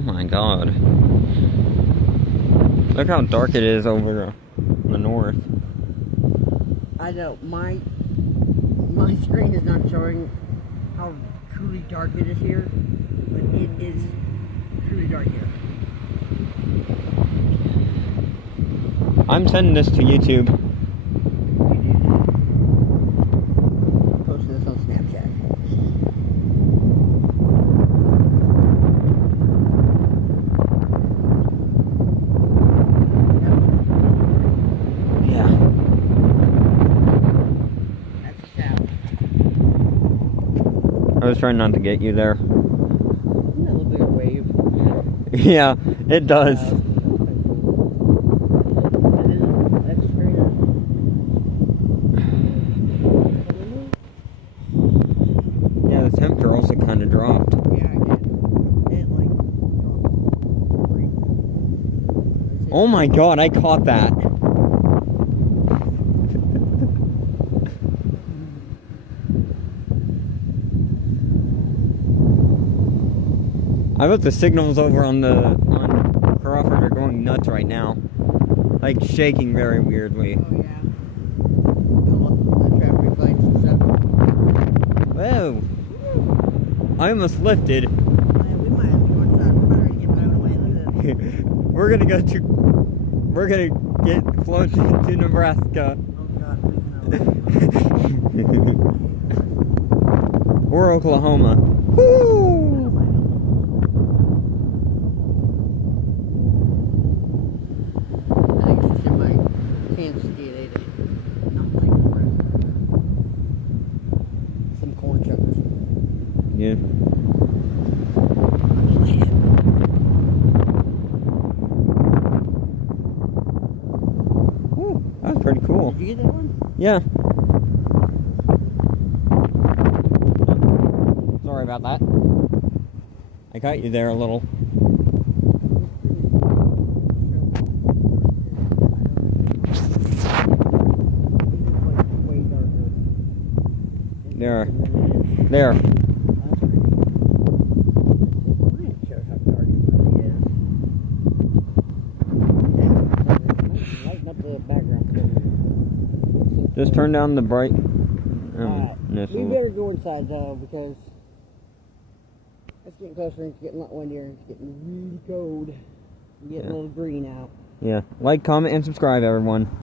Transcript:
Oh my god. Look how dark it is over in the north. I know, my screen is not showing how truly dark it is here, but it is truly dark here. I'm sending this to YouTube. Post this on Snapchat. Yeah. That's a sound. I was trying not to get you there. A little bit of wave. Yeah, it does. Yeah, the temperature also kind of dropped. Yeah, it did. It like dropped. Oh my god, I caught that. I bet the signals over on Crawford are going nuts right now. Like shaking very weirdly. Oh yeah. The traffic lights and stuff. Whoa. I almost lifted. We might have to go inside. We're ready to get blown away. Look at this. We're gonna get flown to Nebraska. Oh god, please no. Or Oklahoma. Woo! I think it's just in my Kansas DNA to not like some corn chuckers. Yeah. Ooh, that was pretty cool. Did you get that one? Yeah. Sorry about that. I got you there a little. There. There. Shows how dark it really is. Lighten up the background. Just turn down the bright. We better go inside though because it's getting closer and it's getting a lot windier and it's getting really cold. Getting a little green out. Yeah. Like, comment, and subscribe, everyone.